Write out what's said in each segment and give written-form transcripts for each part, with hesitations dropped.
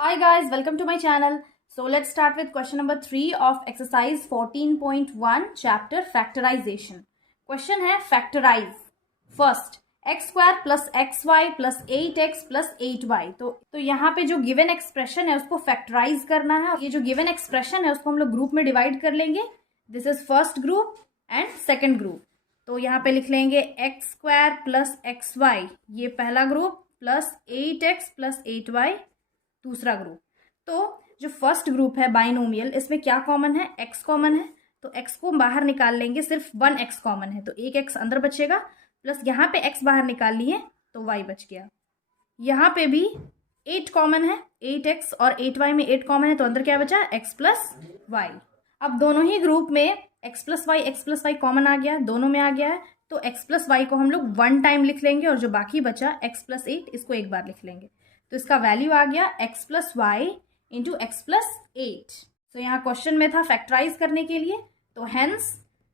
Hi guys, welcome to my channel. So let's start with question number 3 of exercise 14.1 chapter factorization. Question है factorize. First, x square plus xy plus 8x plus 8y. तो यहाँ पे जो given expression है उसको factorize करना है. ये जो given expression है उसको हम लोग group में divide कर लेंगे. This is first group and second group. तो यहाँ पे लिख लेंगे x square plus xy, ये पहला group, plus 8x plus 8y दूसरा ग्रुप. तो जो फर्स्ट ग्रुप है बाइनोमियल, इसमें क्या कॉमन है? x कॉमन है, तो x को बाहर निकाल लेंगे. सिर्फ 1x कॉमन है तो एक x अंदर बचेगा, प्लस यहाँ पे x बाहर निकाल लिए तो y बच गया. यहाँ पे भी 8 कॉमन है, 8x और 8y में 8 कॉमन है तो अंदर क्या बचा? x plus y. अब दोनों ही ग्रुप में x प्लस वाई कॉमन आ गया, दोनों में आ गया है, तो x प्लस वाई को हम लोग 1 टाइम लिख लेंगे और जो बाकी बचा x प्लस 8 इसको एक बार लिख लेंगे. तो इसका वैल्यू आ गया x plus y into x plus 8. तो यहाँ क्वेश्चन में था फैक्टराइज करने के लिए, तो hence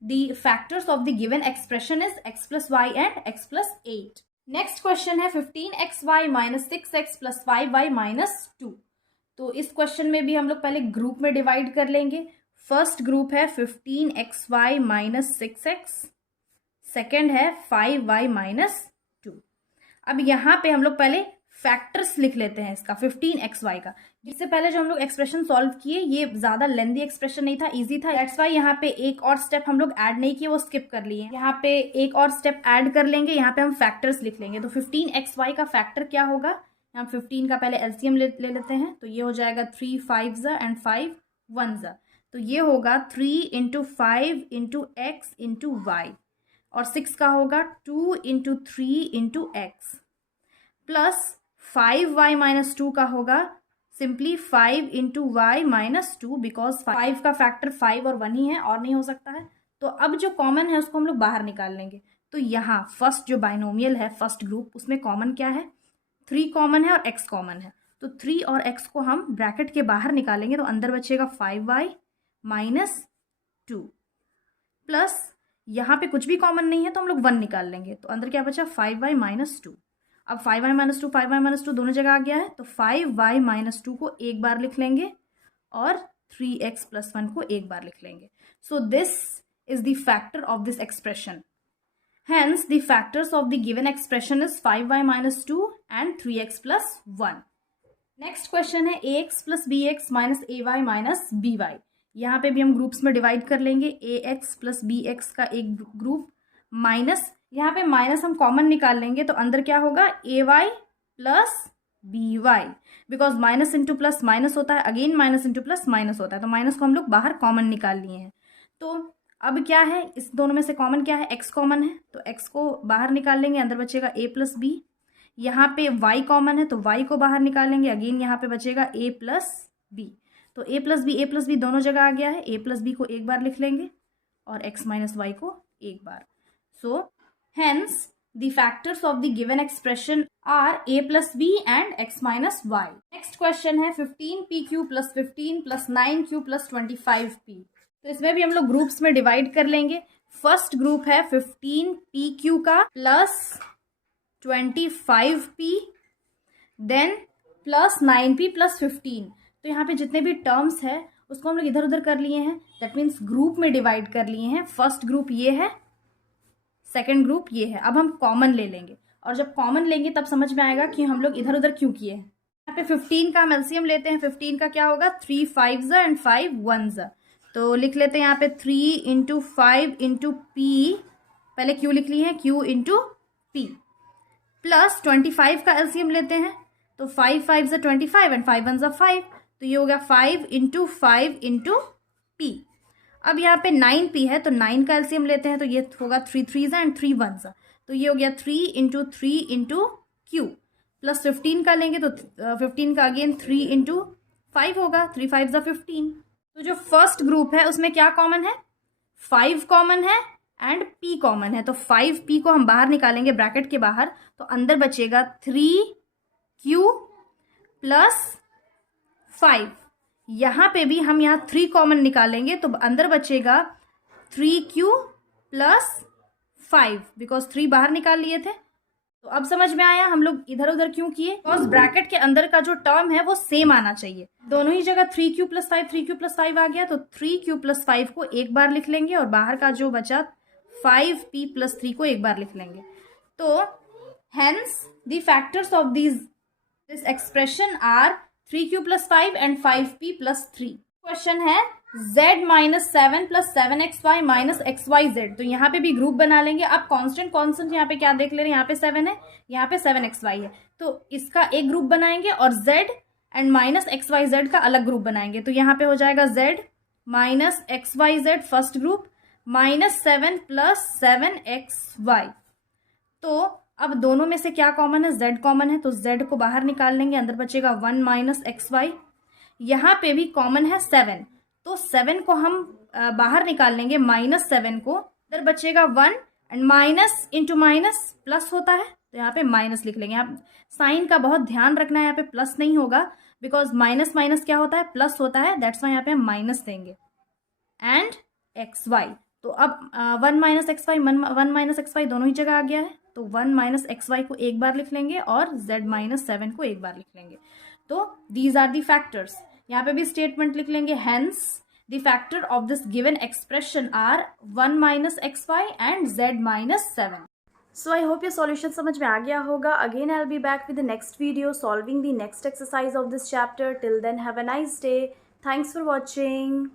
the factors of the given expression is x plus y and x plus 8. Next question है 15xy minus 6x plus 5y minus 2. तो इस क्वेश्चन में भी हम लोग पहले ग्रुप में डिवाइड कर लेंगे. फर्स्ट ग्रुप है 15xy माइनस 6x, सेकेंड है 5y माइनस 2. अब यहाँ पे हम लोग पहले फैक्टर्स लिख लेते हैं इसका 15xy का. इससे पहले जो हम लोग एक्सप्रेशन सॉल्व किए ये ज्यादा लेंथी एक्सप्रेशन नहीं था, इजी था. दैट्स वाई यहाँ पे एक और स्टेप हम लोग ऐड नहीं किए, वो स्किप कर लिए. यहाँ पे एक और स्टेप ऐड कर लेंगे, यहाँ पे हम फैक्टर्स लिख लेंगे. तो 15xy का फैक्टर क्या होगा? यहाँ 15 का पहले एलसीएम ले लेते हैं, तो ये हो जाएगा 3 5 एंड 5 1. तो ये होगा 3 into 5 into x into y, और 6 का होगा 2 into 3 into x, plus 5y minus 2 का होगा simply 5 into y minus 2, because 5 का फैक्टर 5 और 1 ही है और नहीं हो सकता है. तो अब जो कॉमन है उसको हम लोग बाहर निकाल लेंगे. तो यहाँ फर्स्ट जो बाइनोमियल है फर्स्ट ग्रुप, उसमें कॉमन क्या है? 3 कॉमन है और x कॉमन है. तो 3 और x को हम ब्रैकेट के बाहर निकालेंगे तो अंदर बचेगा 5y माइनस 2, प्लस यहाँ पे कुछ भी कॉमन नहीं है तो हम लोग 1 निकाल लेंगे, तो अंदर क्या बचा? 5y minus 2. अब 5y माइनस 2 दोनों जगह आ गया है, तो 5y माइनस 2 को एक बार लिख लेंगे और 3x प्लस 1 को एक बार लिख लेंगे. So this is the factor of this expression. Hence the factors of the given expression is 5y minus 2 and 3x plus 1. Next question है ax plus bx minus ay minus by. यहाँ पे भी हम groups में divide कर लेंगे. ax plus bx का एक ग्रुप, माइनस यहाँ पे माइनस हम कॉमन निकाल लेंगे तो अंदर क्या होगा? ay plus by, because minus into plus minus होता है, again minus into plus minus होता है, तो माइनस को हम लोग बाहर कॉमन निकाल लिए हैं. तो अब क्या है? इस दोनों में से कॉमन क्या है? x कॉमन है, तो x को बाहर निकाल लेंगे, अंदर बचेगा a प्लस बी. यहाँ पे y कॉमन है तो y को बाहर निकालेंगे, अगेन यहाँ पे बचेगा a प्लस बी. तो a प्लस बी दोनों जगह आ गया है, a प्लस बी को एक बार लिख लेंगे और x माइनस वाई को एक बार. सो hence the factors of the given expression are a plus b and x minus y. Next question है 15pq plus 15 plus 9q plus 25p. तो इसमें भी हम लोग ग्रुप्स में डिवाइड कर लेंगे. फर्स्ट ग्रुप है 15pq का plus 25p, then plus 9p plus 15. तो यहाँ पे जितने भी टर्म्स है उसको हम लोग इधर उधर कर लिए हैं, दैट मीन्स ग्रुप में डिवाइड कर लिए हैं. फर्स्ट ग्रुप ये है, सेकेंड ग्रुप ये है. अब हम कॉमन ले लेंगे, और जब कॉमन लेंगे तब समझ में आएगा कि हम लोग इधर उधर क्यों किए हैं. यहाँ पे 15 का हम एलसीएम लेते हैं. 15 का क्या होगा? 3 5 एंड 5 1. तो लिख लेते हैं यहाँ पे 3 इंटू 5 इंटू पी, पहले क्यू लिख लिए हैं, क्यू इंटू पी, प्लस 25 का एलसीएम लेते हैं. तो 5 5 25 एंड 5 1 5, तो ये हो गया 5 इंटू पी. अब यहाँ पे 9p है तो 9 का एलसीएम लेते हैं, तो ये होगा 3 3 एंड 3 1. तो ये हो गया 3 इंटू 3 इंटू क्यू, प्लस 15 का लेंगे तो 15 का अगेन 3 इंटू 5 होगा, 3 5 15. तो जो फर्स्ट ग्रुप है उसमें क्या कॉमन है? 5 कॉमन है एंड p कॉमन है, तो 5p को हम बाहर निकालेंगे ब्रैकेट के बाहर, तो अंदर बचेगा 3q प्लस 5. यहाँ पे भी हम यहाँ 3 कॉमन निकालेंगे तो अंदर बचेगा 3q प्लस 5, बिकॉज 3 बाहर निकाल लिए थे, तो अब समझ में आया हम लोग इधर उधर क्यों किए, बिकॉज ब्रैकेट के अंदर का जो टर्म है वो सेम आना चाहिए। दोनों ही जगह 3q + 5 3q + 5 आ गया, तो 3q + 5 को एक बार लिख लेंगे और बाहर का जो बचा 5p + 3 को एक बार लिख लेंगे। तो hence the factors of this expression are 3q + 5 and 5p + 3। Question है z - 7 + 7xy - xyz। तो यहाँ पे भी ग्रुप बना लेंगे। अब कांस्टेंट यहाँ पे क्या देख ले रहे हैं, यहाँ पे 7 है, यहाँ पे 7xy है, तो इसका एक ग्रुप बनाएंगे और z एंड -xyz का अलग ग्रुप बनाएंगे। तो यहाँ पे हो जाएगा z - xyz first group -7 + 7xy। तो अब दोनों में से क्या कॉमन है, z कॉमन है, तो z को बाहर निकाल लेंगे, अंदर बचेगा 1 - xy। यहाँ पे भी कॉमन है 7, तो 7 को हम बाहर निकाल लेंगे, -7 को, इधर बचेगा 1 and minus into minus plus होता है, तो यहाँ पे माइनस लिख लेंगे। आप साइन का बहुत ध्यान रखना है, यहाँ पे प्लस नहीं होगा, बिकॉज माइनस माइनस क्या होता है, प्लस होता है, दैट्स वाई यहाँ पे हम माइनस देंगे। एंड xy, तो अब 1 - xy 1 - xy दोनों ही जगह आ गया है, तो 1 - xy को एक बार लिख लेंगे और z - 7 को एक बार लिख लेंगे। तो दीज आर दी फैक्टर्स। यहाँ पे भी स्टेटमेंट लिख लेंगे, hence the factor of this given expression are 1 - xy and z - 7। So I hope ये सॉल्यूशन समझ में आ गया होगा। Again I will be back with the next video solving the next exercise of this chapter. Till then have a nice day. Thanks for watching.